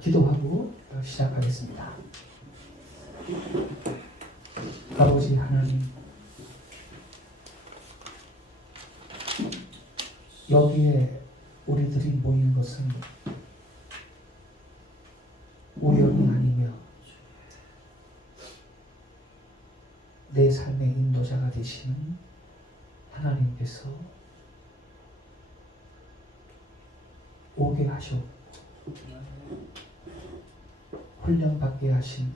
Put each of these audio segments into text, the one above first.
기도하고 시작하겠습니다. 아버지 하나님, 여기에 우리들이 모인 것은 우연이 아니며 내 삶의 인도자가 되시는 하나님께서 오게 하셨고 훈련받게 하신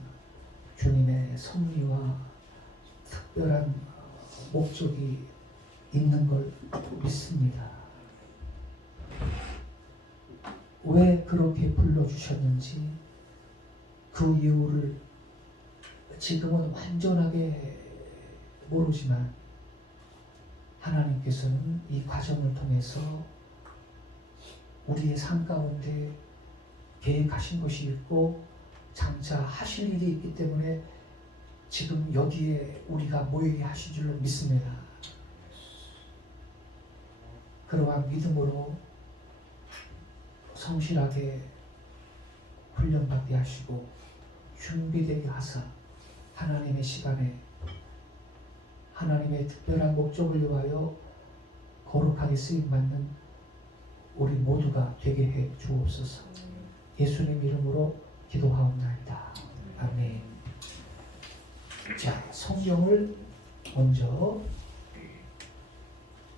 주님의 섭리와 특별한 목적이 있는 걸 믿습니다. 왜 그렇게 불러주셨는지 그 이유를 지금은 완전하게 모르지만 하나님께서는 이 과정을 통해서 우리의 삶 가운데 계획하신 것이 있고 장차 하실 일이 있기 때문에 지금 여기에 우리가 모이게 하신 줄로 믿습니다. 그러한 믿음으로 성실하게 훈련받게 하시고 준비되게 하사 하나님의 시간에 하나님의 특별한 목적을 위하여 거룩하게 쓰임받는 우리 모두가 되게 해 주옵소서. 예수님 이름으로 기도하옵나이다. 아멘. 자, 성경을 먼저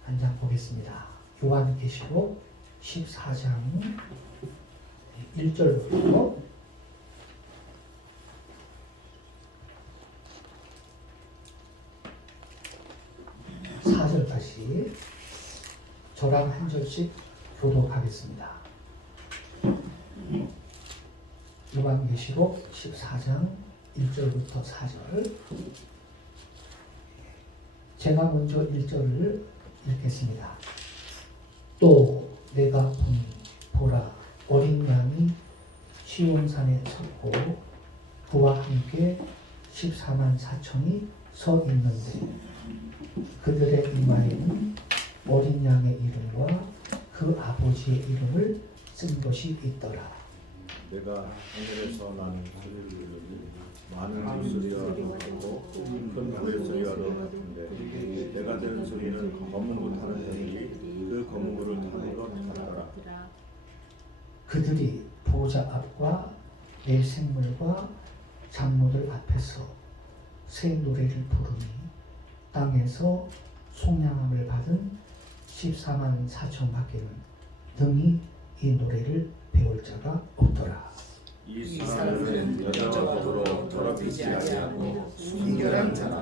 한 장 보겠습니다. 요한계시록 14장 1절부터 4절까지 저랑 한 절씩 교독하겠습니다. 요한계시록 14장 1절부터 4절. 제가 먼저 1절을 읽겠습니다. 또 내가 보니 보라, 어린 양이 시온산에 섰고 그와 함께 14만 4천이 서 있는데 그들의 이마에는 어린 양의 이름과 그 아버지의 이름을 쓴 것이 있더라. 내가 하늘에서 나는 소리를 들으니 많은 소리가 나고 큰 노래 소리가 나는데 내가 들은 소리는 검은 것 타는 자들이 그 검은 것을 타는 것 같더라. 그들이 보좌 앞과 내 생물과 장로들 앞에서 새 노래를 부르니 땅에서 속량함을 받은 14만 4천 밖에는 능히 이 노래를 배울 자가 없더라. 이 사람들은 여자와 더러 더럽히지 아니하고 순결한 자라.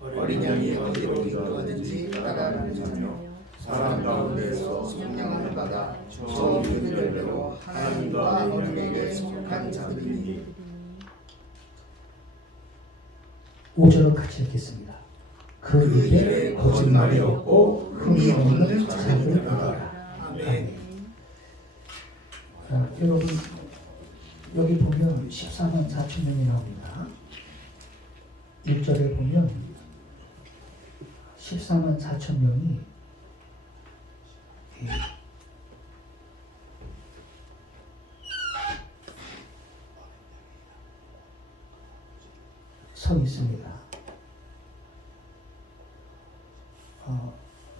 어린 양이 어디로 인도하든지 따라가는 자며 사람 가운데서 속량함을 받아 저 이름을 배워 하나님과 어린에게 속한 자들이니. 5절은 같이 읽겠습니다. 그 입에 거짓말이 없고 흠이 없는 자를 믿어라. 아멘. 여러분 여기 보면 14만 4천 명이 나옵니다. 1절에 보면 14만 4천 명이 서 있습니다.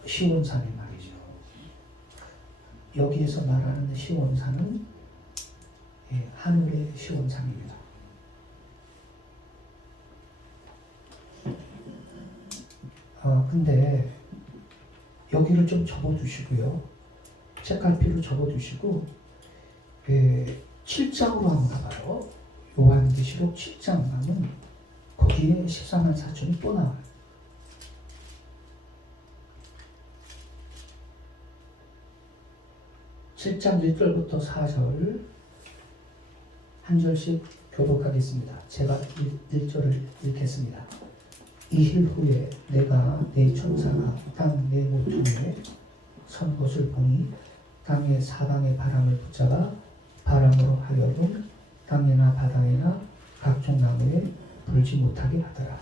시온산에 말이죠. 여기에서 말하는 시온산은 하늘의 시온산입니다. 근데 여기를 좀 접어두시고요. 책갈피로 접어두시고 7장으로 한번 가봐요. 요한계시록 7장 가면 거기에 14만 4천이 또 나와요. 7장 1절부터 4절 한 절씩 교독하겠습니다. 제가 1절을 읽겠습니다. 이힐 후에 내가 내 천사가 땅 내 모퉁이에 선 것을 보니 땅의 사방의 바람을 붙잡아 바람으로 하여금 땅에나 바다에나 각종 나무에 불지 못하게 하더라.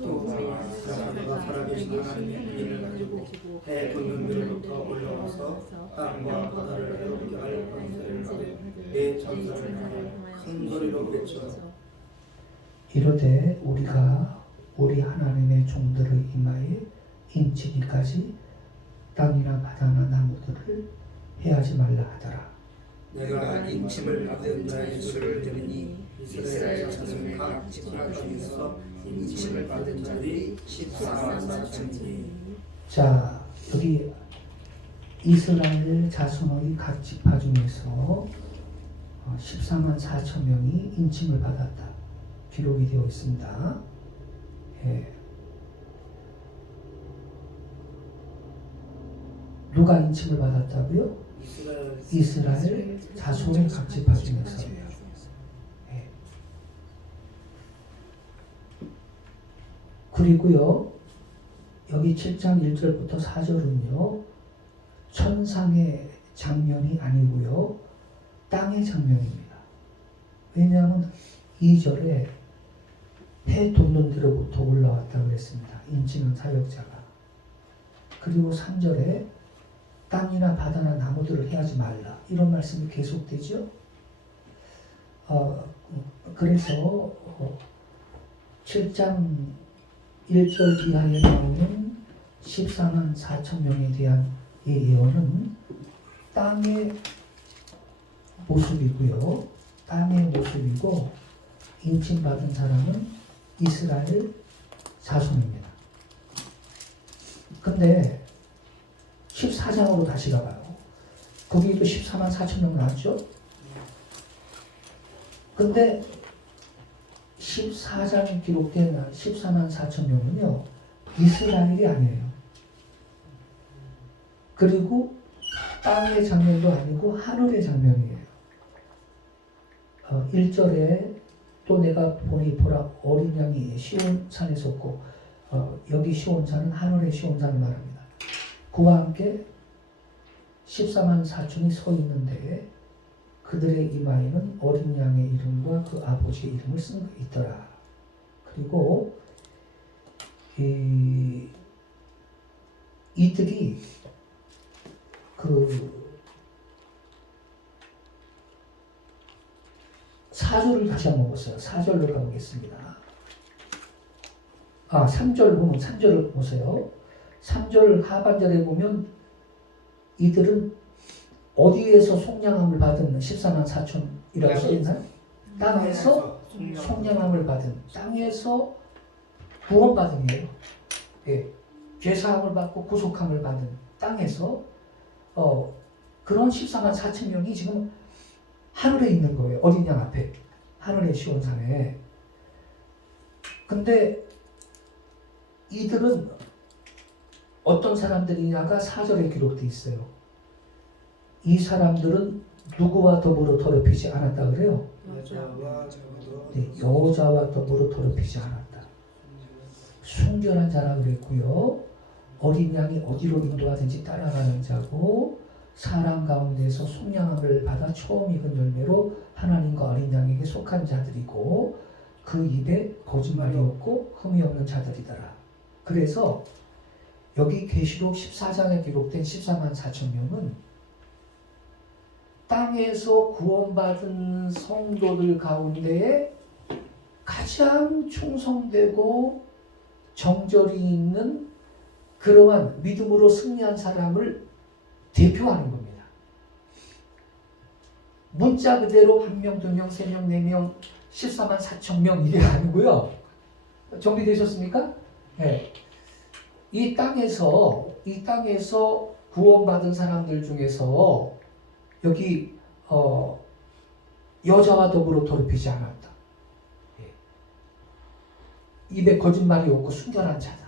또 사람과 살아계신 하나님의 이름을 가지고 해 돋는 데로부터 올라와서 땅과 바다를 해롭게 할 권세를 받은 내 전사를 향하여 큰 소리로 외쳐 이르되 우리가 우리 하나님의 종들의 이마에 인치기까지 땅이나 바다나 나무들을 해하지 말라 하더라. 내가 인침을 받은 자의 수를 들으니 이스라엘 자손 각 지파 중에서 인침을 받은 자들이 14만 4천이니. 자, 여기 이스라엘 자손의 각 지파 중에서 14만 4천 명이 인침을 받았다. 기록이 되어 있습니다. 예. 누가 인침을 받았다고요? 이스라엘 자손의 각 지파 중에서요. 예. 그리고요, 여기 7장 1절부터 4절은요, 천상의 장면이 아니고요, 땅의 장면입니다. 왜냐하면 2절에 해 돋는 데로부터 올라왔다고 했습니다. 인치는 사역자가. 그리고 3절에 땅이나 바다나 나무들을 해하지 말라. 이런 말씀이 계속되죠. 그래서 7장 1절 이하에 나오는 14만 4천 명에 대한 이 예언은 땅의 모습이고요. 땅의 모습이고 인침받은 사람은 이스라엘 자손입니다. 근데 14장으로 다시 가봐요. 거기도 14만 4천 명 나왔죠? 근데 14장에 기록된 14만 4천 명은요, 이스라엘이 아니에요. 그리고 땅의 장면도 아니고 하늘의 장면이에요. 1절에 또 내가 보니 보라 어린 양이 시온산에 섰고, 여기 시온산은 하늘의 시온산을 말합니다. 그와 함께 14만 4천이 서 있는데 그들의 이마에는 어린 양의 이름과 그 아버지의 이름을 쓴 게 있더라. 그리고 이들이 그 4절을 다시 한번 보세요. 4절로 가보겠습니다. 3절 보면 3절을 보세요. 3절 하반절에 보면 이들은 어디에서 속량함을 받은 14만 4천이라고 써있나요? 땅에서 속량함을 받은, 땅에서 구원받음이에요. 예. 죄사함을 받고 구속함을 받은 땅에서 그런 14만 4천 명이 지금 하늘에 있는 거예요. 어린 양 앞에. 하늘의 시온산에. 근데 이들은 어떤 사람들이냐가 4절에 기록되어 있어요. 이 사람들은 누구와 더불어 더럽히지 않았다 그래요? 네, 여자와 더불어 더럽히지 않았다. 순결한 자라 그랬고요. 어린 양이 어디로 인도하든지 따라가는 자고, 사람 가운데서 속량함을 받아 처음 익은 열매로 하나님과 어린 양에게 속한 자들이고, 그 입에 거짓말이 없고 흠이 없는 자들이더라. 그래서 여기 계시록 14장에 기록된 14만 4천 명은 땅에서 구원받은 성도들 가운데에 가장 충성되고 정절이 있는 그러한 믿음으로 승리한 사람을 대표하는 겁니다. 문자 그대로 1명, 2명, 3명, 4명, 14만 4천 명 이게 아니고요. 정리되셨습니까? 네. 이 땅에서 구원받은 사람들 중에서 여기 여자와 더불어 더럽히지 않았다. 입에 거짓말이 없고 순결한 자다.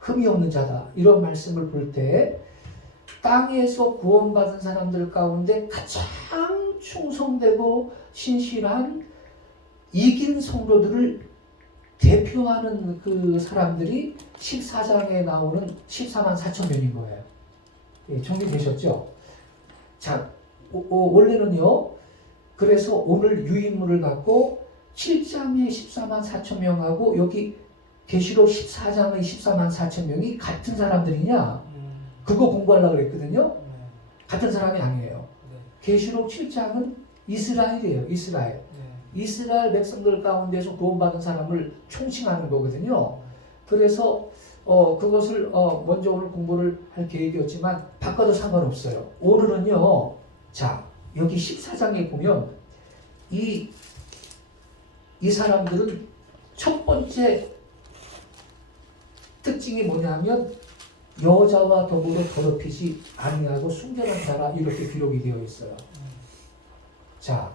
흠이 없는 자다. 이런 말씀을 볼 때 땅에서 구원받은 사람들 가운데 가장 충성되고 신실한 이긴 성도들을 대표하는 그 사람들이 14장에 나오는 14만 4천 명인 거예요. 예, 정리되셨죠? 자, 원래는요. 그래서 오늘 유인물을 갖고 7장의 14만 4천 명하고 여기 계시록 14장의 14만 4천 명이 같은 사람들이냐? 그거 공부하려고 그랬거든요. 네. 같은 사람이 아니에요. 네. 계시록 7장은 이스라엘이에요. 이스라엘. 네. 이스라엘 백성들 가운데서 구원받은 사람을 총칭하는 거거든요. 그래서 그것을 먼저 오늘 공부를 할 계획이었지만 바꿔도 상관없어요. 오늘은요. 자, 여기 14장에 보면 이 사람들은 첫 번째 특징이 뭐냐면 여자와 더불어 더럽히지 아니하고 순결한 자라 이렇게 기록이 되어 있어요. 자,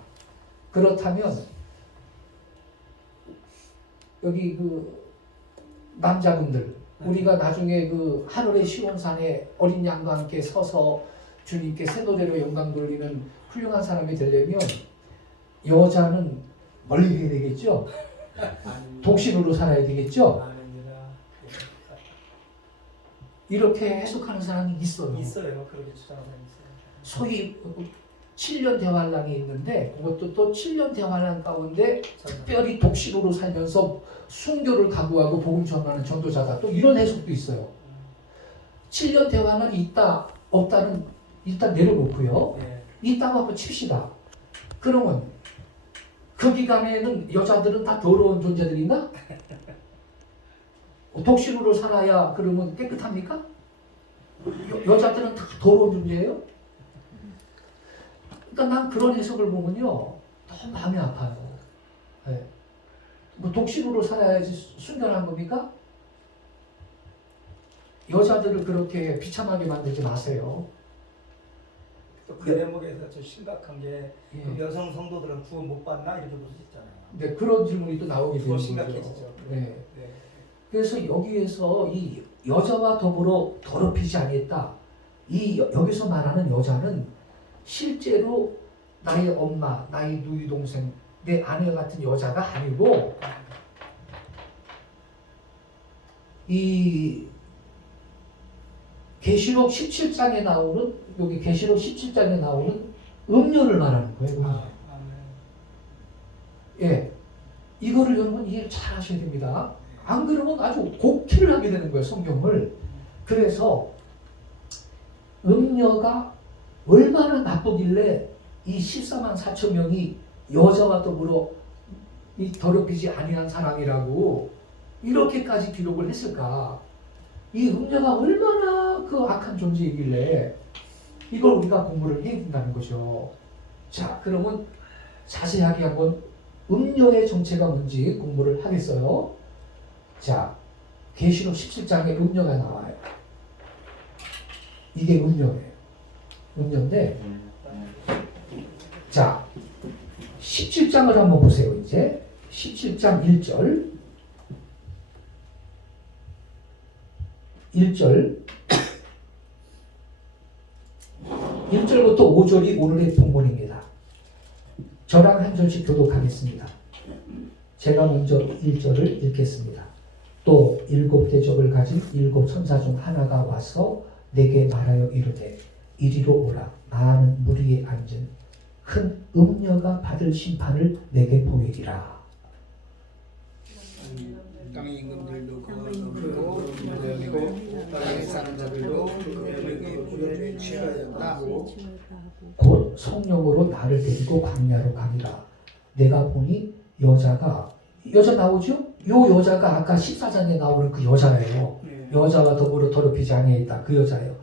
그렇다면 여기 그 남자분들 우리가 나중에 그 하늘의 시온산에 어린 양과 함께 서서 주님께 새 노래로 영광 돌리는 훌륭한 사람이 되려면 여자는 멀리 해야 되겠죠? 독신으로 살아야 되겠죠? 아닙니다. 이렇게 해석하는 사람이 있어요. 있어요. 그렇게 주장하는 사람이 있어요. 소위 7년 대환란이 있는데 그것도 또 7년 대환란 가운데 특별히 독신으로 살면서 순교를 각오하고 복음 전하는 전도자다. 또 이런 해석도 있어요. 7년 대환란이 있다 없다는 일단 내려놓고요. 네. 있다고 한번 칩시다. 그러면 그 기간에는 여자들은 다 더러운 존재들인가? 독신으로 살아야 그러면 깨끗합니까? 여자들은 다 더러운 존재예요? 그러니까 난 그런 해석을 보면요 너무 마음이 아파요. 네. 뭐 독신으로 살아야지 순결한 겁니까? 여자들을 그렇게 비참하게 만들지 마세요. 또그 대목에서 좀 심각한 게 예. 그 여성 성도들은 구원 못 받나 이렇게 볼 수 있잖아요. 네, 그런 질문이 또 나오게 되는 더 거죠. 심각해지죠. 네. 네. 그래서 여기에서 이 여자와 더불어 더럽히지 아니했다. 여기서 말하는 여자는 실제로 나의 엄마, 나의 누이 동생, 내 아내 같은 여자가 아니고 이 계시록 17장에 나오는 여기 계시록 17장에 나오는 음료를 말하는 거예요. 음료. 아, 네. 예, 이거를 여러분 이해를 잘 하셔야 됩니다. 안 그러면 아주 곡해를 하게 되는 거예요, 성경을. 그래서 음녀가 얼마나 나쁘길래 이 14만 4천 명이 여자와 더불어 이 더럽히지 아니한 사람이라고 이렇게까지 기록을 했을까? 이 음녀가 얼마나 그 악한 존재이길래 이걸 우리가 공부를 해야 된다는 거죠. 자, 그러면 자세하게 한번 음녀의 정체가 뭔지 공부를 하겠어요. 자, 계시록 17장에 음녀가 나와요. 이게 음녀예요. 음녀인데, 자, 17장을 한번 보세요. 이제 17장 1절 1절부터 5절이 오늘의 본문입니다. 저랑 한 절씩 교독하겠습니다. 제가 먼저 1절을 읽겠습니다. 또 7 대접을 가진 7 천사 중 하나가 와서 내게 말하여 이르되 이리로 오라. 많은 무리에 앉은 큰 음녀가 받을 심판을 내게 보이리라. 땅의 임금들도 그거 넘고 땅의 사는 자들도 그 명의 부여에 취하였다 하고 곧 성령으로 나를 데리고 광야로 가니라. 내가 보니 여자 나오죠? 요 여자가 아까 14장에 나오는 그 여자예요. 여자와 더불어 더럽히지 아니했다. 그 여자예요.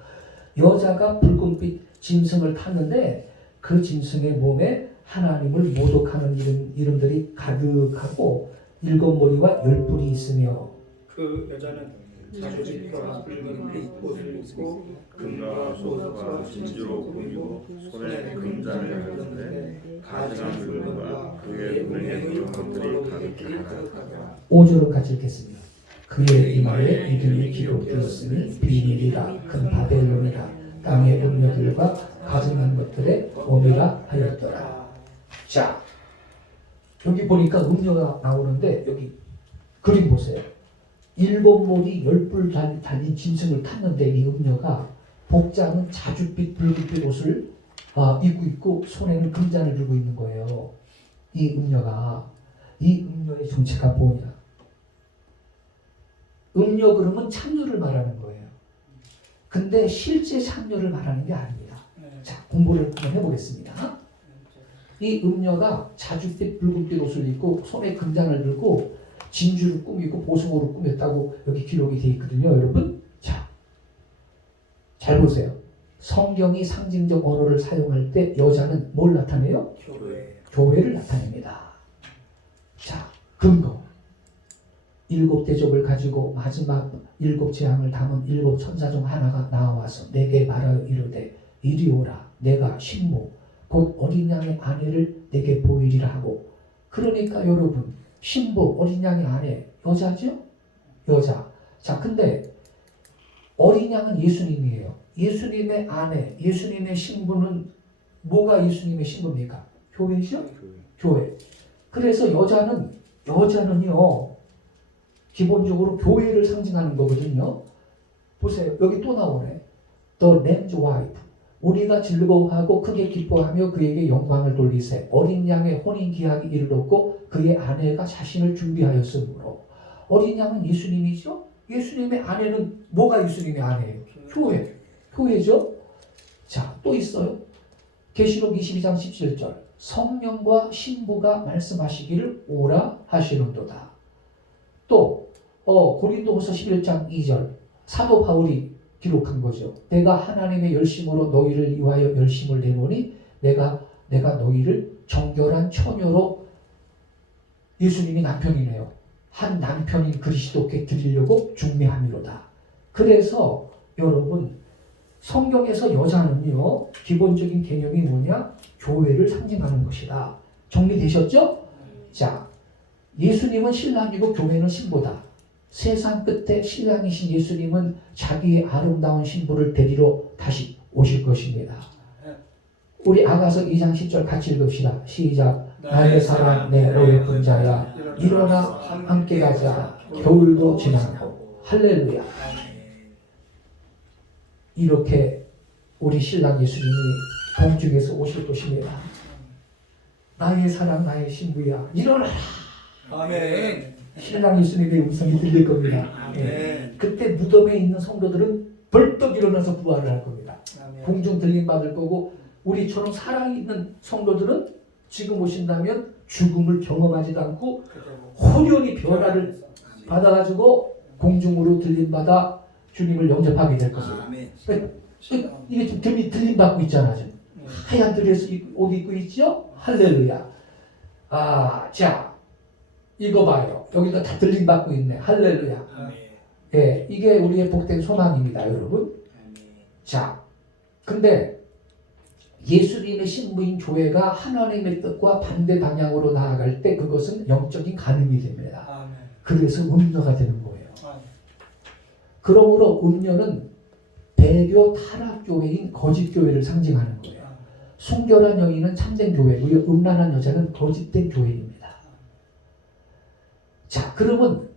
여자가 붉은빛 짐승을 탔는데 그 짐승의 몸에 하나님을 모독하는 이름들이 가득하고 7머리와 10뿔이 있으며 그 여자는 자주짓과 붉은 옷을 입고 금과 소수가 진주로 꾸미고 손에 금잔을 하는데 가증한 물건과 그의 눈에 그런 것들이 가득하다. 5절을 같이 읽겠습니다. 그의 이마에 이름이 기록되었으니 비밀이라 큰 바벨론이라 땅의 음녀들과 가증한 것들의 몸이라 하였더라. 자, 여기 보니까 음녀가 나오는데 여기 그림 보세요. 7머리 10뿔 달린 짐승을 탔는데 이 음녀가 복장은 자줏빛 붉은빛 옷을 입고 있고 손에는 금잔을 들고 있는 거예요. 이 음녀의 정체가 뭐냐? 음녀 그러면 참녀를 말하는 거예요. 근데 실제 향료를 말하는 게 아닙니다. 네. 자, 공부를 한번 해보겠습니다. 이 음녀가 자줏빛 붉은빛 옷을 입고 손에 금잔을 들고 진주를 꾸미고 보석으로 꾸몄다고 여기 기록이 되어 있거든요, 여러분. 자, 잘 보세요. 성경이 상징적 언어를 사용할 때 여자는 뭘 나타내요? 교회를 나타냅니다. 자, 근거. 7 대접을 가지고 마지막 7 재앙을 담은 7 천사 중 하나가 나와서 내게 말하여 이르되 이리 오라. 내가 신부 곧 어린 양의 아내를 내게 보이리라 하고. 그러니까 여러분, 신부 어린 양의 아내 여자죠? 여자. 자, 근데 어린 양은 예수님이에요. 예수님의 아내, 예수님의 신부는 뭐가 예수님의 신부입니까? 교회죠? 교회. 그래서 여자는요 기본적으로 교회를 상징하는 거거든요. 보세요. 여기 또 나오네. The Lamb's Wife. 우리가 즐거워하고 크게 기뻐하며 그에게 영광을 돌리세. 어린 양의 혼인 기약이 이르렀고 그의 아내가 자신을 준비하였으므로. 어린 양은 예수님이죠. 예수님의 아내는 뭐가 예수님의 아내예요? 교회. 교회죠. 자, 또 있어요. 계시록 22장 17절. 성령과 신부가 말씀하시기를 오라 하시는도다. 또 고린도후서 11장 2절. 사도 바울이 기록한 거죠. 내가 하나님의 열심으로 너희를 위하여 열심을 내노니 내가 너희를 정결한 처녀로, 예수님이 남편이네요. 한 남편인 그리스도께 드리려고 중매함이로다. 그래서 여러분, 성경에서 여자는요 기본적인 개념이 뭐냐? 교회를 상징하는 것이다. 정리되셨죠? 자, 예수님은 신랑이고 교회는 신부다. 세상 끝에 신랑이신 예수님은 자기의 아름다운 신부를 데리러 다시 오실 것입니다. 우리 아가서 2장 10절 같이 읽읍시다. 시작. 나의 사랑 내 예쁜 자야 일어나 함께 가자. 겨울도 지나고. 할렐루야. 이렇게 우리 신랑 예수님이 공중에서 오실 것입니다. 나의 사랑 나의 신부야 일어나라. 아멘. 신랑 예수님의 음성이 들릴 겁니다. 네. 그때 무덤에 있는 성도들은 벌떡 일어나서 부활을 할 겁니다. 아멘. 공중 들림 받을 거고, 우리처럼 살아있는 성도들은 지금 오신다면 죽음을 경험하지도 않고 호련히 변화를 받아가지고 공중으로 들림 받아 주님을 영접하게 될 겁니다. 이게 좀 들림 받고 있잖아 지금. 하얀 드레스 옷 입고 있죠? 할렐루야. 아, 자, 이거 봐요. 여기가 다 들림 받고 있네. 할렐루야. 예, 이게 우리의 복된 소망입니다, 여러분. 자, 근데 예수님의 신부인 교회가 하나님의 뜻과 반대 방향으로 나아갈 때 그것은 영적인 간음이 됩니다. 그래서 음녀가 되는 거예요. 그러므로 음녀는 배교 타락교회인 거짓교회를 상징하는 거예요. 순결한 여인은 참된 교회고요. 음란한 여자는 거짓된 교회입니다. 자, 그러면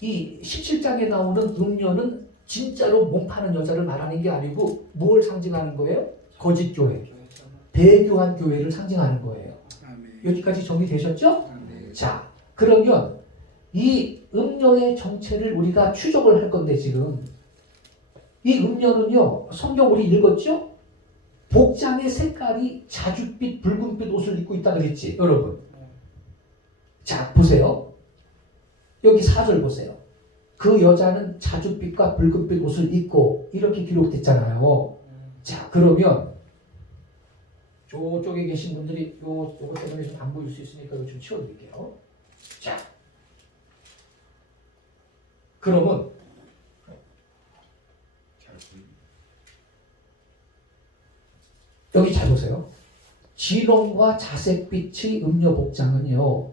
이 17장에 나오는 음녀는 진짜로 몸 파는 여자를 말하는 게 아니고 뭘 상징하는 거예요? 거짓교회, 배교한 교회를 상징하는 거예요. 여기까지 정리되셨죠? 자, 그러면 이 음녀의 정체를 우리가 추적을 할 건데, 지금 이 음녀는요, 성경 우리 읽었죠? 복장의 색깔이 자줏빛 붉은빛 옷을 입고 있다 그랬지, 여러분. 자, 보세요. 여기 4절 보세요. 그 여자는 자줏빛과 붉은빛 옷을 입고, 이렇게 기록됐잖아요. 자, 그러면 저쪽에 계신 분들이 요거 때문에 좀 안 보일 수 있으니까 이거 좀 치워드릴게요. 자, 그러면 여기 잘 보세요. 진홍과 자색빛의 음녀 복장은요,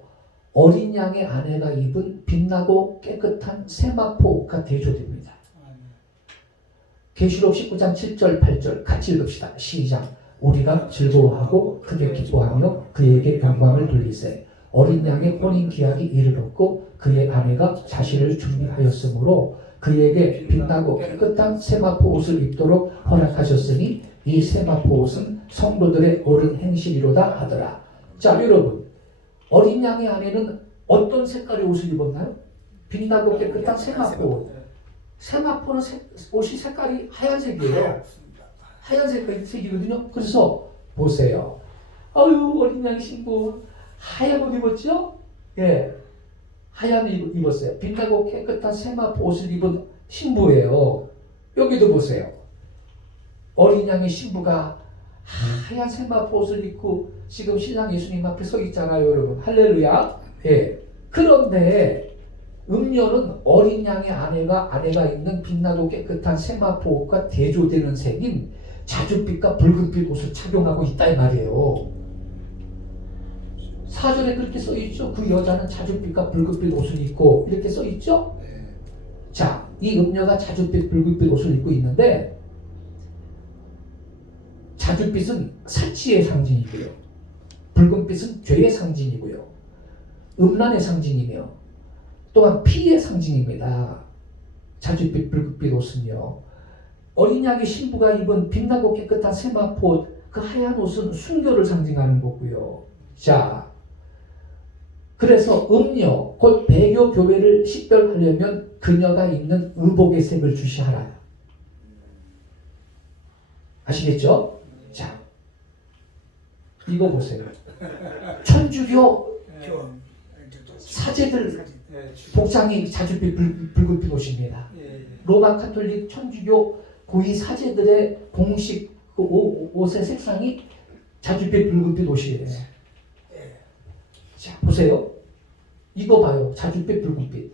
어린 양의 아내가 입은 빛나고 깨끗한 세마포 옷과 대조됩니다. 계시록 19장 7절 8절 같이 읽읍시다. 시작. 우리가 즐거워하고 크게 기뻐하며 그에게 영광을 돌리세. 어린 양의 혼인 기약이 이르렀고 그의 아내가 자신을 준비하였으므로 그에게 빛나고 깨끗한 세마포 옷을 입도록 허락하셨으니 이 세마포 옷은 성도들의 옳은 행실이로다 하더라. 자, 여러분, 어린 양의 아내는 어떤 색깔의 옷을 입었나요? 빛나고 깨끗한 세마포 옷. 세마포는 옷이 색깔이 하얀색이에요. 하얀 색이거든요. 그래서 보세요. 아유, 어린 양 신부 하얀 옷 입었죠? 예, 하얀 옷 입었어요. 빛나고 깨끗한 세마포 옷을 입은 신부예요. 여기도 보세요. 어린 양의 신부가 하얀 세마포 옷을 입고 지금 신랑 예수님 앞에 서 있잖아요, 여러분. 할렐루야. 예. 그런데 음녀는 어린 양의 아내가 입는 빛나고 깨끗한 세마포 옷과 대조되는 색인 자줏빛과 붉은빛 옷을 착용하고 있다 이 말이에요. 4절에 그렇게 써 있죠. 그 여자는 자줏빛과 붉은빛 옷을 입고 이렇게 써 있죠. 자, 이 음녀가 자줏빛 붉은빛 옷을 입고 있는데 자줏빛은 사치의 상징이고요. 붉은빛은 죄의 상징이고요. 음란의 상징이며 또한 피의 상징입니다. 자줏빛 붉은빛 옷은요. 어린 양의 신부가 입은 빛나고 깨끗한 세마포 옷, 그 하얀 옷은 순교를 상징하는 거고요. 자, 그래서 음녀 곧 배교 교회를 식별하려면 그녀가 입는 의복의 색을 주시하라. 아시겠죠? 자, 이거 보세요. 천주교 사제들 복장이 자줏빛 붉은빛 옷입니다. 로마 카톨릭 천주교 고위 사제들의 공식 그 옷의 색상이 자줏빛 붉은빛 옷이에요. 자, 보세요. 이거 봐요. 자줏빛 붉은빛,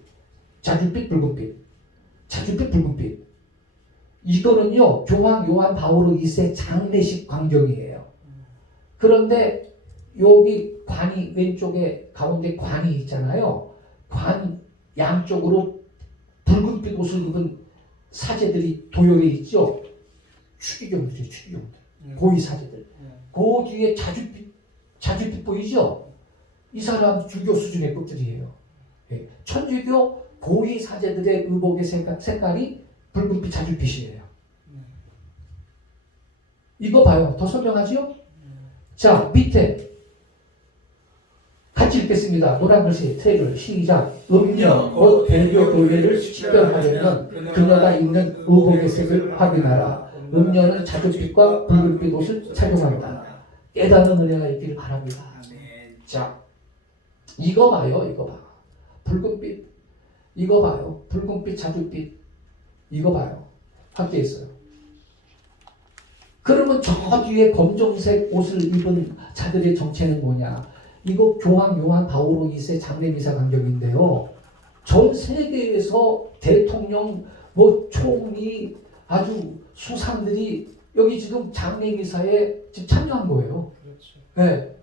자줏빛 붉은빛, 자줏빛 붉은빛. 이거는요, 교황 요한 바오로 2세 장례식 광경이에요. 그런데 여기 관이 왼쪽에 가운데 관이 있잖아요. 관 양쪽으로 붉은빛 옷을 입은 사제들이 도열해 있죠. 추기경들이죠, 추기경들. 고위 사제들. 그 뒤에 자줏빛 보이죠? 이 사람 주교 수준의 것들이에요. 천주교 고위 사제들의 의복의 색깔이 붉은빛 자줏빛이에요. 이거 봐요. 더 설명하죠? 자, 밑에 같이 읽겠습니다. 노란 글씨 세 줄 시작. 음녀 곧 배교 교회를 식별하려면 그녀가 입는 의복의 색을 확인하라. 음녀는 자줏빛과 붉은빛 옷을 착용한다. 깨닫는 은혜가 있기를 바랍니다. 자, 이거 봐요. 이거 봐. 붉은빛. 이거 봐요. 붉은빛 자줏빛. 이거 봐요. 밖에 있어요. 그러면 저 뒤에 검정색 옷을 입은 자들의 정체는 뭐냐? 이거 교황 요한 바오로 2세 장례미사 광경인데요. 전 세계에서 대통령, 총리, 아주 수상들이 여기 지금 장례미사에 지금 참여한 거예요. 그렇죠. 네.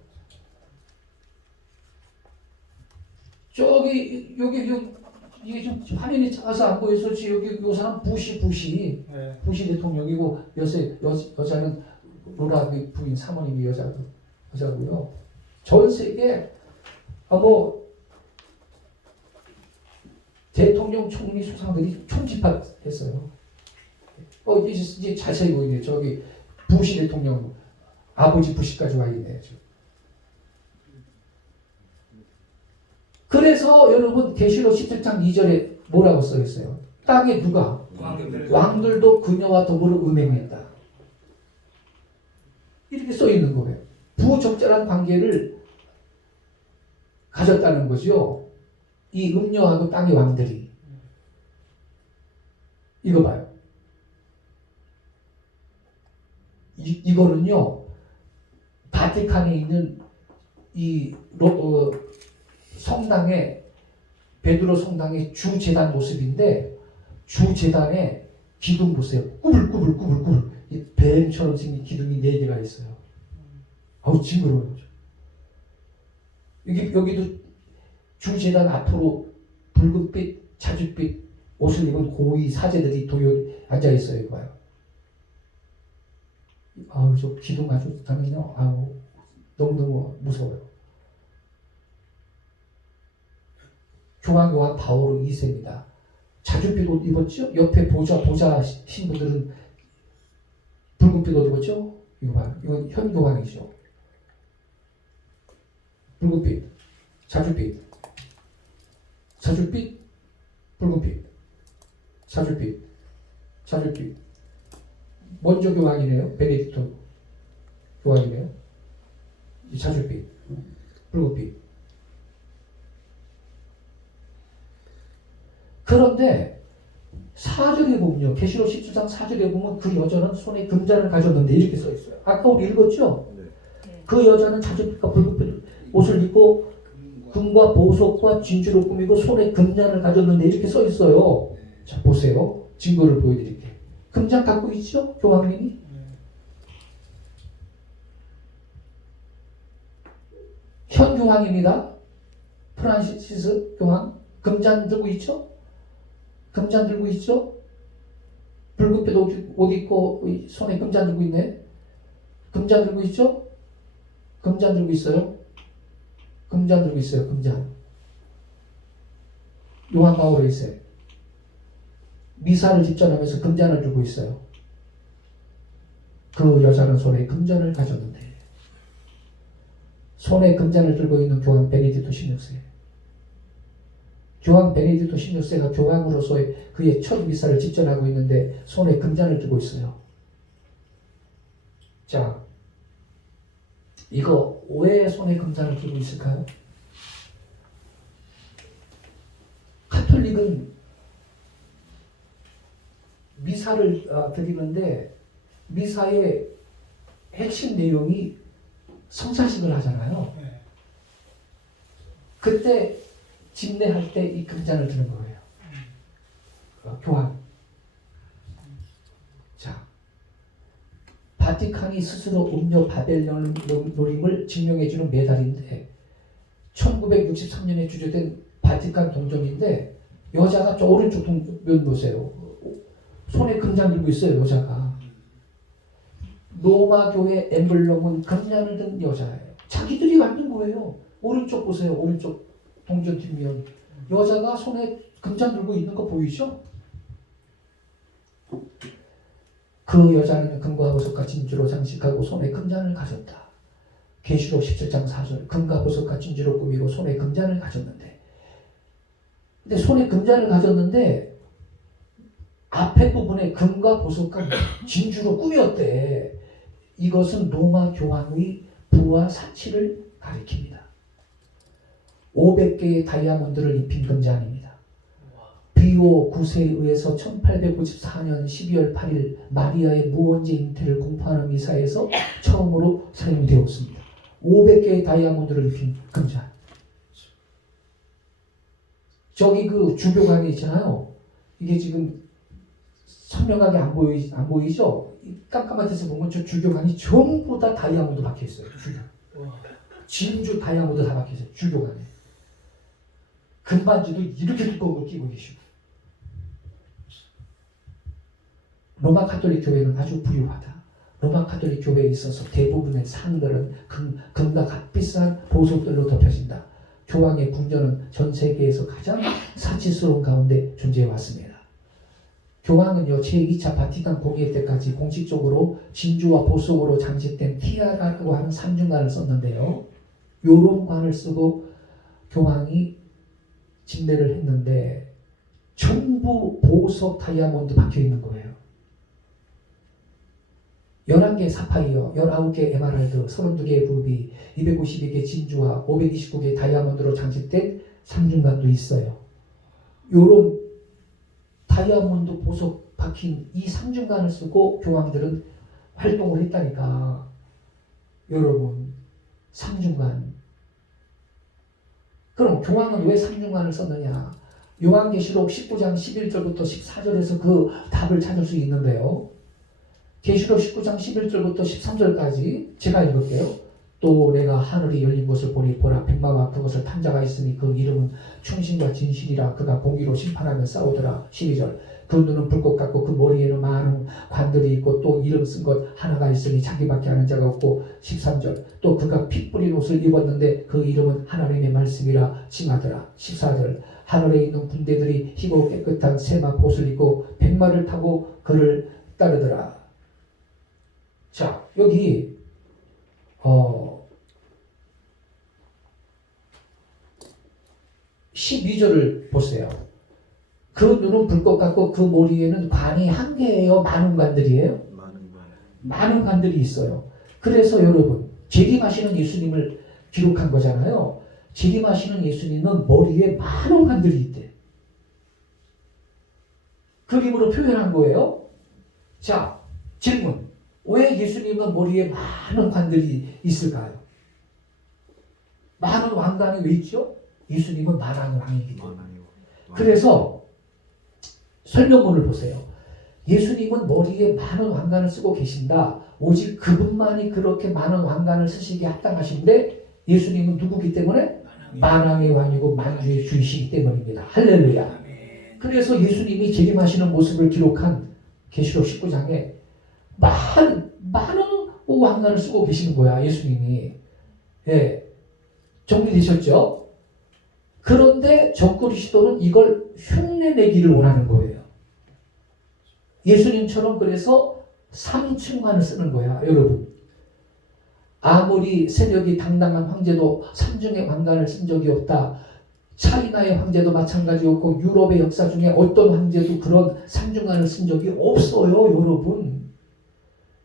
저기 여기 이게 좀 화면이 작아서 안 보여서 여기 요 사람 부시 대통령이고 여자는 로라 부인 사모님이 여자고요. 전 세계 대통령 총리 수상들이 총집합했어요. 이제 자세히 보이네요. 저기 부시 대통령 아버지 부시까지 와 있네요. 지금. 그래서 여러분 계시록 17장 2절에 뭐라고 써 있어요? 땅에 누가? 왕들도 그녀와 더불어 음행했다. 이렇게 써 있는 거예요. 부적절한 관계를 가졌다는 거죠. 이 음녀하고 땅의 왕들이. 이거 봐요. 이거는요. 바티칸에 있는 이 성당의 베드로 성당의 주재단 모습인데 주재단에 기둥 보세요. 꾸불꾸불 이 뱀처럼 생긴 기둥이 4개가 있어요. 아우 징그러워요. 여기도 주재단 앞으로 붉은빛 자줏빛 옷을 입은 고위 사제들이 앉아 있어요. 이거 봐요. 아우 저 기둥 아주 당연히요. 아우 너무너무 무서워요. 교황 요한 바오로 2세입니다. 자줏빛 옷 입었죠? 옆에 보좌 신부들은 붉은빛 옷 입었죠? 이거 봐요. 이건 현 교황이죠. 붉은빛, 자줏빛, 붉은빛. 자줏빛. 자줏빛. 먼저 교황이네요. 베네딕토 교황이네요. 이 자줏빛. 붉은빛. 그런데 4절에 보면요. 계시록 17장 4절에 보면 그 여자는 손에 금잔을 가졌는데 이렇게 써 있어요. 아까 우리 읽었죠? 그 여자는 자줏빛과 붉은빛 옷을 입고 금과 보석과 진주로 꾸미고 손에 금잔을 가졌는데 이렇게 써 있어요. 자, 보세요. 증거를 보여드릴게요. 금잔 갖고 있죠? 교황님이? 현 교황입니다. 프란시스 교황. 금잔 들고 있죠? 금잔 들고 있죠? 붉은빛 옷 입고 손에 금잔 들고 있네. 금잔 들고 있죠? 금잔 들고 있어요. 금잔 들고 있어요. 금잔. 요한 바오로이세 미사를 집전하면서 금잔을 들고 있어요. 그 여자는 손에 금잔을 가졌는데 손에 금잔을 들고 있는 교황 베네딕토 16세. 교황 베네딕토 16세가 교황으로서의 그의 첫 미사를 집전하고 있는데 손에 금잔을 들고 있어요. 자, 이거 왜 손에 금잔을 들고 있을까요? 카톨릭은 미사를 드리는데 미사의 핵심 내용이 성사식을 하잖아요. 그때 집례할 때 이 금잔을 드는 거예요. 교황. 자, 바티칸이 스스로 음료 바벨 노림을 증명해주는 메달인데 1963년에 주제된 바티칸 동정인데 여자가 저 오른쪽 면 보세요. 손에 금잔 들고 있어요. 여자가. 로마 교회 엠블럼은 금잔을 든 여자예요. 자기들이 만든 거예요. 오른쪽 보세요. 오른쪽 동전 뒷면 여자가 손에 금잔 들고 있는 거 보이죠? 그 여자는 금과 보석과 진주로 장식하고 손에 금잔을 가졌다. 계시록 17장 4절 금과 보석과 진주로 꾸미고 손에 금잔을 가졌는데 근데 손에 금잔을 가졌는데 앞에 부분에 금과 보석과 진주로 꾸몄대. 이것은 로마 교황의 부와 사치를 가리킵니다. 500개의 다이아몬드를 입힌 금잔입니다. 비오 9세에 의해서 1854년 12월 8일 마리아의 무원죄 잉태를 공포하는 미사에서 처음으로 사용되었습니다. 500개의 다이아몬드를 입힌 금잔. 저기 그 주교관이 있잖아요. 이게 지금 선명하게 안 보이죠? 깜깜한 데서 보면 저 주교관이 전부 다 다이아몬드 박혀있어요. 진주 다이아몬드 다 박혀있어요. 주교관에. 금반지도 이렇게 두꺼운 걸 끼고 계시고. 로마 카톨릭 교회는 아주 부유하다. 로마 카톨릭 교회에 있어서 대부분의 상들은 금과 값비싼 보석들로 덮여진다. 교황의 궁전은 전 세계에서 가장 사치스러운 가운데 존재해 왔습니다. 교황은요, 제2차 바티칸 공의회 때까지 공식적으로 진주와 보석으로 장식된 티아라라고 하는 삼중관을 썼는데요. 요런 관을 쓰고 교황이 집례를 했는데 전부 보석 다이아몬드 박혀 있는 거예요. 11개 사파이어, 19개 에메랄드, 32개의 루비, 252개 진주와 529개 다이아몬드로 장식된 삼중관도 있어요. 요런 다이아몬드 보석 박힌 이 삼중관을 쓰고 교황들은 활동을 했다니까. 여러분, 삼중관. 그럼 교황은 왜 삼중관을 썼느냐? 요한계시록 19장 11절부터 14절에서 그 답을 찾을 수 있는데요. 계시록 19장 11절부터 13절까지 제가 읽을게요. 또 내가 하늘이 열린 것을 보니 보라 백마와 그것을 탄 자가 있으니 그 이름은 충신과 진실이라. 그가 공의로 심판하며 싸우더라. 12절 그 눈은 불꽃 같고 그 머리에는 많은 관들이 있고 또 이름 쓴 것 하나가 있으니 자기밖에 아는 자가 없고. 13절 또 그가 피 뿌린 옷을 입었는데 그 이름은 하나님의 말씀이라 칭하더라. 14절 하늘에 있는 군대들이 희고 깨끗한 세마 옷을 입고 백마를 타고 그를 따르더라. 자, 여기 12절을 보세요. 그 눈은 불꽃 같고 그 머리에는 관이 한 개예요? 많은 관들이에요? 많은 관들이 있어요. 그래서 여러분 재림하시는 예수님을 기록한 거잖아요. 재림하시는 예수님은 머리에 많은 관들이 있대. 그림으로 표현한 거예요. 자, 질문. 왜 예수님은 머리에 많은 관들이 있을까요? 많은 왕관이 왜 있죠? 예수님은 만왕의 왕이기 때문에. 그래서 설명문을 보세요. 예수님은 머리에 많은 왕관을 쓰고 계신다. 오직 그분만이 그렇게 많은 왕관을 쓰시기에 합당하신데 예수님은 누구기 때문에? 만왕의 왕이고 만주의 주이시기 때문입니다. 할렐루야. 그래서 예수님이 재림하시는 모습을 기록한 계시록 19장에 많은 왕관을 쓰고 계시는 거야. 예수님이. 예. 정리되셨죠? 그런데 적그리스도는 이걸 흉내내기를 원하는 거예요. 예수님처럼 그래서 삼층관을 쓰는 거야. 여러분. 아무리 세력이 당당한 황제도 삼중의 왕관을 쓴 적이 없다. 차이나의 황제도 마찬가지였고 유럽의 역사 중에 어떤 황제도 그런 삼중관을 쓴 적이 없어요. 여러분.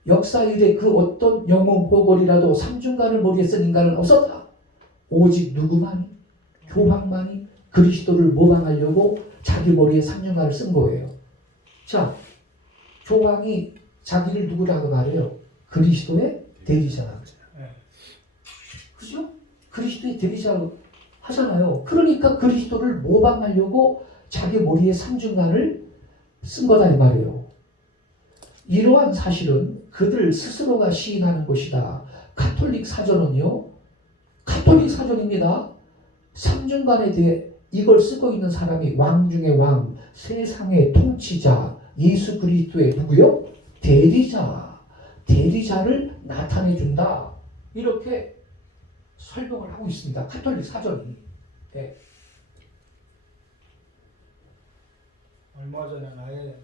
역사 이래 그 어떤 영웅 호걸이라도 삼중관을 머리에 쓴 인간은 없었다. 오직 누구만이? 교황만이 그리스도를 모방하려고 자기 머리에 삼중관을 쓴 거예요. 자, 교황이 자기를 누구라고 말해요? 그리스도의 대리자라고. 그죠? 그리스도의 대리자라고 하잖아요. 그러니까 그리스도를 모방하려고 자기 머리에 삼중관을 쓴 거다 이 말이에요. 이러한 사실은 그들 스스로가 시인하는 것이다. 가톨릭 사전은요. 가톨릭 사전입니다. 삼중관에 대해 이걸 쓰고 있는 사람이 왕 중의 왕, 세상의 통치자, 예수 그리스도의 누구요? 대리자를 나타내 준다. 이렇게 설명을 하고 있습니다. 가톨릭 사전이. 네. 얼마 전에 아예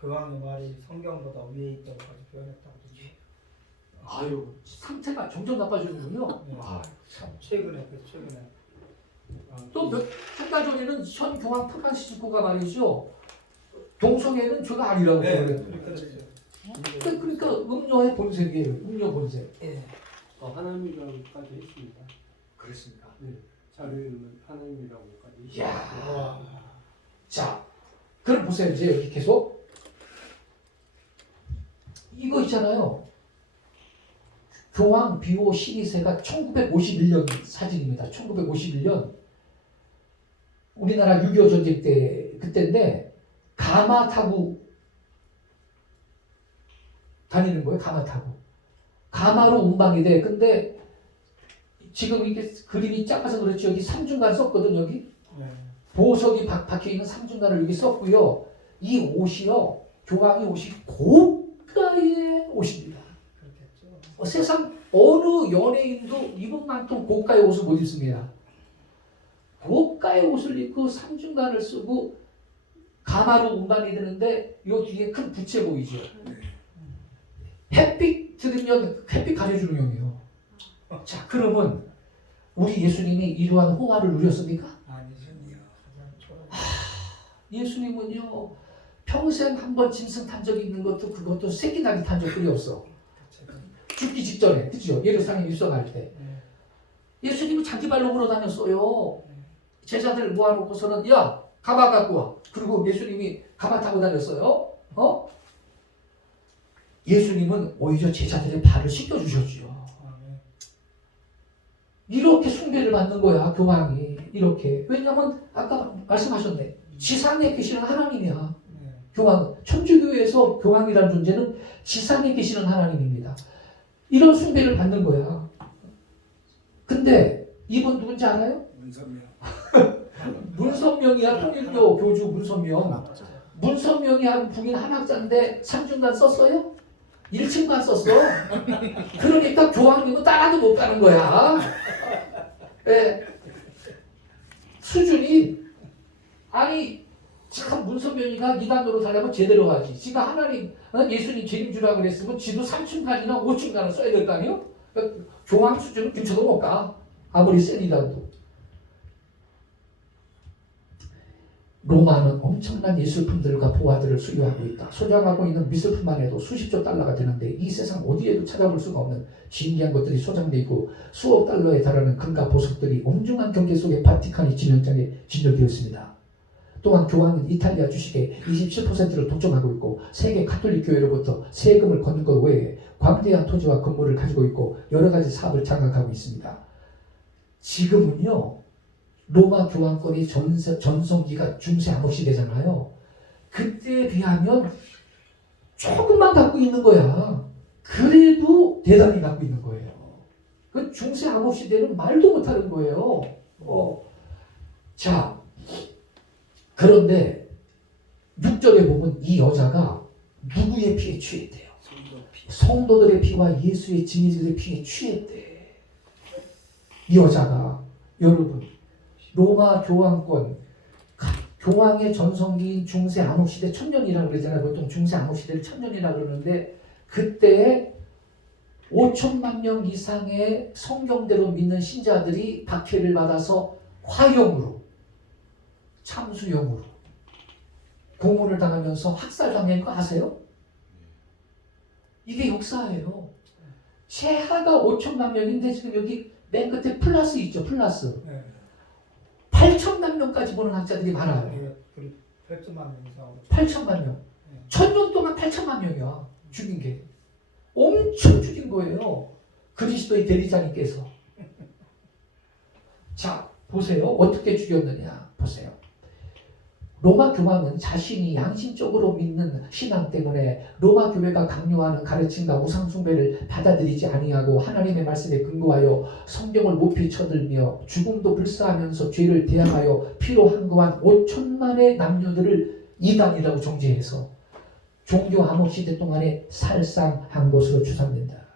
교황의 말이 성경보다 위에 있다고까지 표현했다고 그러지. 아유, 상태가 점점 나빠지는군요. 네. 아, 참. 최근에. 또 한 달 전에는 현 교황 프란시스코가 말이죠. 동성애는 죄가 아니라고 네, 그래요. 그러니까 음료의 본색이에요. 음료 본색. 예. 하나님이라고까지 했습니다. 그렇습니다. 네, 자료에는 하나님이라고까지 했습니다. 이야. 자, 그럼 보세요. 이제 여기 계속 이거 있잖아요. 교황 비오 12세가 1951년 사진입니다. 1951년 우리나라 6.25 전쟁 때 그때인데 가마 타고 다니는 거예요. 가마 타고. 가마로 운반이 돼. 근데 지금 이게 그림이 작아서 그렇지 여기 삼중간 썼거든 여기. 네. 보석이 박혀 있는 삼중간을 여기 썼고요. 이 옷이요. 교황의 옷이 고가의 옷입니다. 그렇겠죠. 세상 어느 연예인도 입은 만큼 고가의 옷을 못 입습니다. 고가의 옷을 입고 삼중간을 쓰고 가마로 운반이 되는데 이 뒤에 큰 부채 보이죠. 햇빛 들으면 햇빛 가려주는 형이에요. 자, 그러면 우리 예수님이 이러한 호화를 누렸습니까? 아니죠. 예수님은요 평생 한 번 짐승 탄 적이 있는 것도 그것도 새끼 낙이 탄 적이 없어. 죽기 직전에, 그죠? 예루살렘 입성할 때 예수님은 자기 발로 걸어 다녔어요. 제자들 모아놓고서는 야 가마 갖고 와. 그리고 예수님이 가마 타고 다녔어요. 예수님은 오히려 제자들의 발을 씻겨주셨죠. 이렇게 숭배를 받는 거야 교황이. 이렇게. 왜냐하면 아까 말씀하셨네. 지상에 계시는 하나님이야. 교황. 천주교에서 교황이라는 존재는 지상에 계시는 하나님입니다. 이런 숭배를 받는 거야. 근데 이분 누군지 알아요? 문선명이야. 통일교 교주 문선명. 문선명이 한 북인 한학자인데 삼중간 썼어요? 1층만 썼어. 그러니까 교황님은 따라도 못 가는 거야. 네. 수준이 아니 참 문선명이가 이단으로 살려면 제대로 하지. 지가 하나님 예수님 재림주라 그랬으면 지도 3층간이나 5층간을 써야 될 거 아니에요? 그러니까 교황 수준은 근처도 못 가. 아무리 센 이단도. 로마는 엄청난 예술품들과 보화들을 수요하고 있다. 소장하고 있는 미술품만 해도 수십조 달러가 되는데 이 세상 어디에도 찾아볼 수가 없는 진귀한 것들이 소장되어 있고 수억 달러에 달하는 금과 보석들이 엄중한 경계 속에 바티칸이 진열장에 진열되어 있습니다. 또한 교황은 이탈리아 주식의 27%를 독점하고 있고 세계 가톨릭 교회로부터 세금을 걷는 것 외에 광대한 토지와 건물을 가지고 있고 여러 가지 사업을 장악하고 있습니다. 지금은요, 로마 교황권이 전성기가 중세 암흑 시대잖아요. 그때에 비하면 조금만 갖고 있는 거야. 그래도 대단히 갖고 있는 거예요. 그 중세 암흑 시대는 말도 못하는 거예요. 자, 그런데 6절에 보면 이 여자가 누구의 피에 취했대요? 성도들의 피와 예수의 증인들의 피에 취했대. 이 여자가 여러분 로마 교황권 교황의 전성기인 중세 암흑시대 1000년이라고 그러잖아요. 보통 중세 암흑시대를 1000년이라고 그러는데 그때 5천만 명 이상의 성경대로 믿는 신자들이 박해를 받아서 화형으로 참수형으로 고문을 당하면서 학살당한 거 아세요? 이게 역사예요. 최하가 5천만 명인데 지금 여기 맨 끝에 플러스 있죠. 플러스. 8천만 명까지 보는 학자들이 많아요. 8천만 명 이상. 8천만 명. 1000년 동안 8천만 명이야. 죽인 게. 엄청 죽인 거예요. 그리스도의 대리자님께서. 자, 보세요. 어떻게 죽였느냐. 보세요. 로마 교황은 자신이 양심적으로 믿는 신앙 때문에 로마 교회가 강요하는 가르침과 우상 숭배를 받아들이지 아니하고 하나님의 말씀에 근거하여 성경을 높이 쳐들며 죽음도 불사하면서 죄를 대항하여 피로 한거한 5천만의 남녀들을 이단이라고 정죄해서 종교 암흑 시대 동안에 살상한 것으로 추산된다.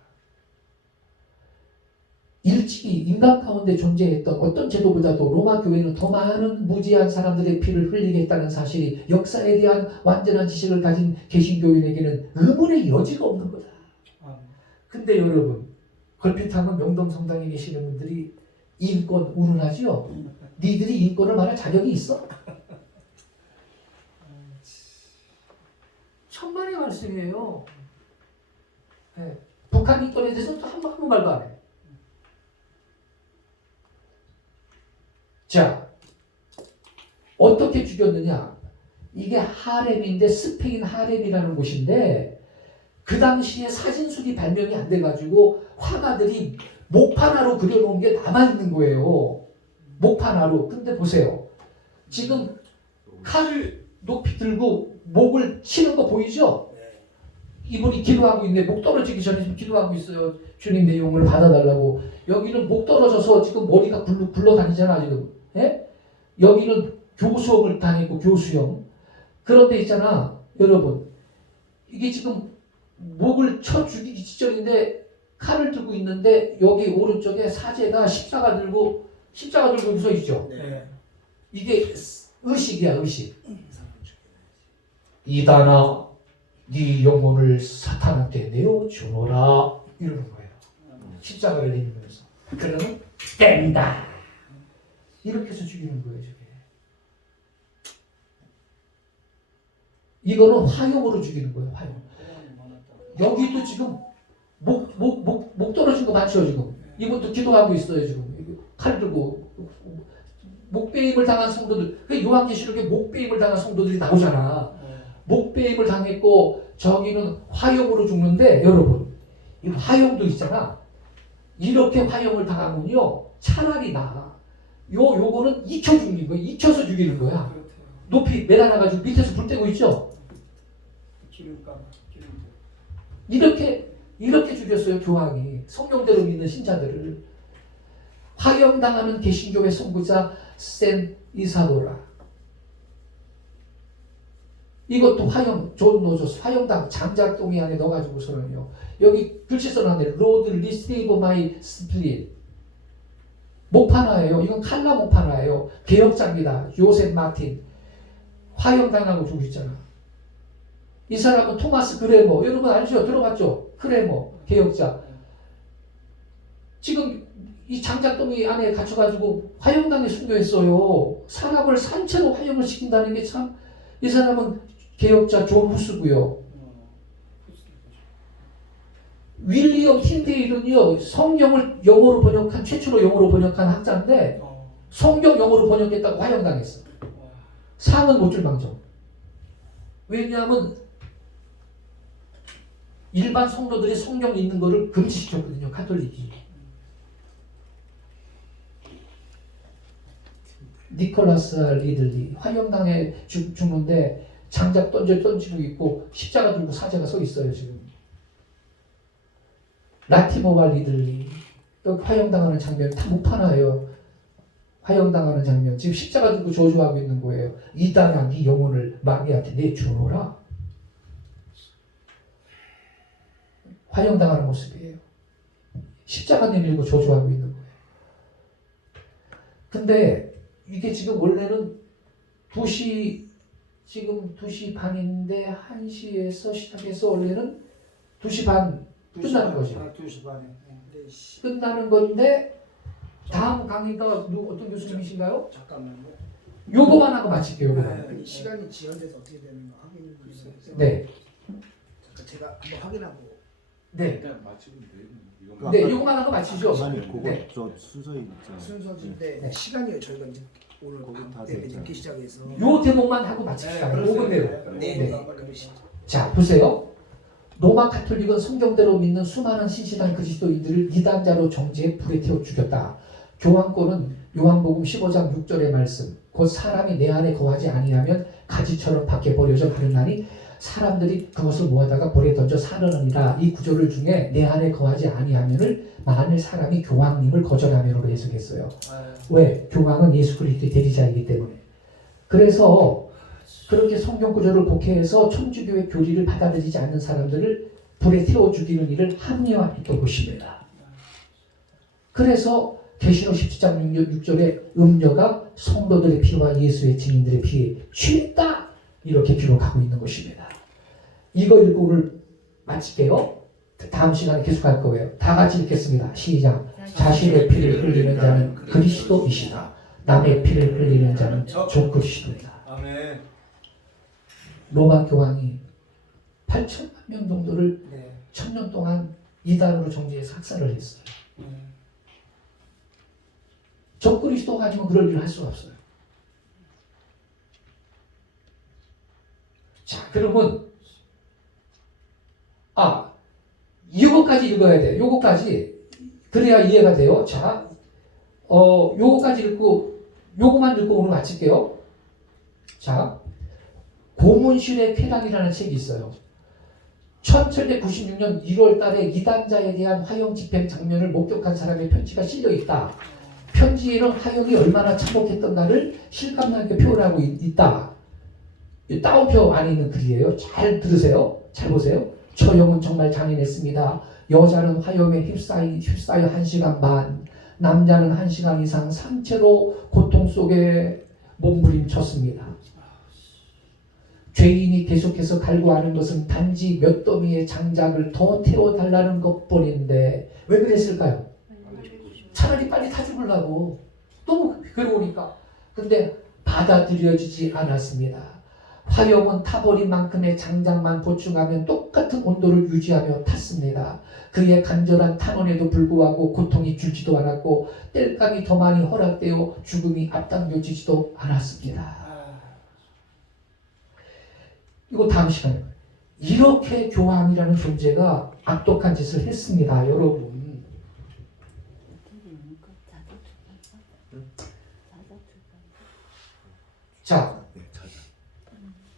일찍이 인간 가운데 존재했던 어떤 제도보다도 로마 교회는 더 많은 무지한 사람들의 피를 흘리게 했다는 사실이 역사에 대한 완전한 지식을 가진 개신교인에게는 의문의 여지가 없는 거다. 근데 여러분, 걸핏하면 명동성당에 계시는 분들이 인권 운운하죠? 니들이 인권을 말할 자격이 있어? 천만의 말씀이에요. 네. 북한 인권에 대해서 또 한 번 말도 안 해. 자, 어떻게 죽였느냐? 이게 하렘인데 스페인 하렘이라는 곳인데 그 당시에 사진술이 발명이 안 돼가지고 화가들이 목판화로 그려놓은 게 남아있는 거예요. 목판화로. 근데 보세요. 지금 칼을 높이 들고 목을 치는 거 보이죠? 이분이 기도하고 있는데 목 떨어지기 전에 지금 기도하고 있어요. 주님 내 영혼을 받아달라고. 여기는 목 떨어져서 지금 머리가 굴러다니잖아 지금. 예? 여기는 교수형을 다니고 교수형. 그런데 있잖아 여러분, 이게 지금 목을 쳐 죽이기 직전인데 칼을 들고 있는데 여기 오른쪽에 사제가 십자가 들고 서 있죠. 네. 이게 의식이야, 의식. 이단아, 네 영혼을 사탄한테 내어 주노라 이러는 거예요. 십자가를 내밀면서. 그러면 땡다. 이렇게 해서 죽이는 거예요, 저게. 이거는 화형으로 죽이는 거예요, 화형. 여기도 지금 목 떨어진 거 많죠, 지금. 이분도 기도하고 있어요, 지금. 칼 들고. 목베임을 당한 성도들. 그 요한계시록에 목베임을 당한 성도들이 나오잖아. 목베임을 당했고, 저기는 화형으로 죽는데, 여러분. 이 화형도 있잖아. 이렇게 화형을 당하면요, 차라리 나아. 요거는 익혀 죽이는 거야. 익혀서 죽이는 거야. 높이 매달아가지고 밑에서 불 떼고 있죠? 이렇게 죽였어요, 교황이. 성경대로 믿는 신자들을. 화형당하는 개신교회 선구자 센 이사도라. 이것도 화형, 존 노조스, 화형당 장작동이 안에 넣어가지고서는요. 여기 글씨 써놨네. 로드 리스티브 마이 스피릿. 목판화예요. 이건 칼라 목판화예요. 개혁자입니다. 요셉 마틴. 화형당하고 죽었잖아. 이 사람은 토마스 그레머. 여러분 알죠? 들어봤죠? 크레머. 개혁자. 지금 이 장작더미 안에 갇혀가지고 화형당에 순교했어요. 사람을 산채로 화형을 시킨다는 게 참, 이 사람은 개혁자 존 후스고요. 윌리엄 틴데일은요, 성경을 영어로 번역한, 최초로 영어로 번역한 학자인데, 성경 영어로 번역했다고 화형당했어. 상은 못 줄 망정. 왜냐하면 일반 성도들이 성경 읽는 거를 금지시켰거든요, 카톨릭이. 니콜라스 리들리 화형당에 죽는데 장작 던지고 있고 십자가 들고 사제가 서 있어요 지금. 라티모와 리들리 여기 화형당하는 장면 다 못 파나요. 화형당하는 장면 지금 십자가 들고 저주하고 있는 거예요. 이단아 네 영혼을 마귀한테 내주노라. 화형당하는 모습이에요. 십자가 내밀고 저주하고 있는 거예요. 근데 이게 지금 원래는 2시 지금 2시 반인데 1시에서 시작해서 원래는 2시 반 끝나는 거죠. 2시 반에. 끝나는 건데 다음 강의가 어떤 교수님이신가요? 잠깐만요. 요거만 하고 마칠게요. 요거만. 이 시간이 지연돼서 어떻게 되는가 확인을 해주세요. 네. 잠깐 제가 한번 확인하고. 네. 일단 맞추면 돼요. 이건 네, 요거만 하고 마치죠. 아니 그거 네. 저 순서 있잖아요. 순서인데 네. 시간이 저희가 이제 오늘 거기 다 밤 때문에 됐잖아요. 늦게 시작해서. 요 대목만 하고 마칩시다. 5분 내로. 네, 네. 네. 그러시죠. 자, 보세요. 로마 카톨릭은 성경대로 믿는 수많은 신실한 그리스도인들을 이단자로 정죄해 불에 태워 죽였다. 교황권은 요한복음 15장 6절의 말씀 곧 사람이 내 안에 거하지 아니하면 가지처럼 밖에 버려져 가는나니 사람들이 그것을 모아다가 불에 던져 사르느니라. 이 구절을 중에 내 안에 거하지 아니하면을 만일 사람이 교황님을 거절하면으로 해석했어요. 왜? 교황은 예수 그리스도의 대리자이기 때문에. 그래서 그렇게 성경 구절을 곡해해서 천주교의 교리를 받아들이지 않는 사람들을 불에 태워 죽이는 일을 합리화했던 것입니다. 그래서 계시록 17장 6절에 음녀가 성도들의 피와 예수의 증인들의 피에 취했다 이렇게 기록하고 있는 것입니다. 이거 읽고 오늘 마칠게요. 다음 시간에 계속할 거예요. 다 같이 읽겠습니다. 시작. 자신의 피를 흘리는 자는 그리스도이시다. 남의 피를 흘리는 자는 적그리스도이다. 아멘. 로마 교황이 8천만 명 정도를 네. 1000년 동안 이단으로 정죄해서 학살을 했어요. 적그리스도가 아니면 그럴 일을 할 수가 없어요. 자, 그러면 요거까지 읽어야 돼. 요거까지 그래야 이해가 돼요. 자, 요거까지 읽고 요거만 읽고 오늘 마칠게요. 자, 고문실의 쾌락이라는 책이 있어요. 1796년 1월 달에 이단자에 대한 화형 집행 장면을 목격한 사람의 편지가 실려 있다. 편지에는 화형이 얼마나 참혹했던가를 실감나게 표현하고 있다. 따옴표 안에 있는 글이에요. 잘 들으세요. 잘 보세요. 처형은 정말 잔인했습니다. 여자는 화염에 휩싸여 1시간 반, 남자는 1시간 이상 산채로 고통 속에 몸부림쳤습니다. 죄인이 계속해서 갈구하는 것은 단지 몇 더미의 장작을 더 태워달라는 것뿐인데 왜 그랬을까요? 차라리 빨리 타 죽으려고. 너무 괴로우니까. 근데 받아들여지지 않았습니다. 화염은 타버린 만큼의 장작만 보충하면 똑같은 온도를 유지하며 탔습니다. 그의 간절한 탄원에도 불구하고 고통이 줄지도 않았고 땔감이 더 많이 허락되어 죽음이 앞당겨지지도 않았습니다. 이거 다음 시간에 이렇게 교황이라는 존재가 악독한 짓을 했습니다. 여러분. 자,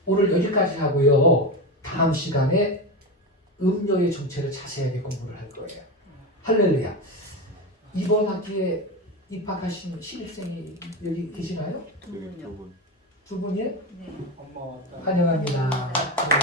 오늘 여기까지 하고요. 다음 시간에 음녀의 정체를 자세하게 공부를 할 거예요. 할렐루야. 이번 학기에 입학하신 신입생이 여기 계시나요? 두 분. 두 분이요? 엄마 왔다. 환영합니다.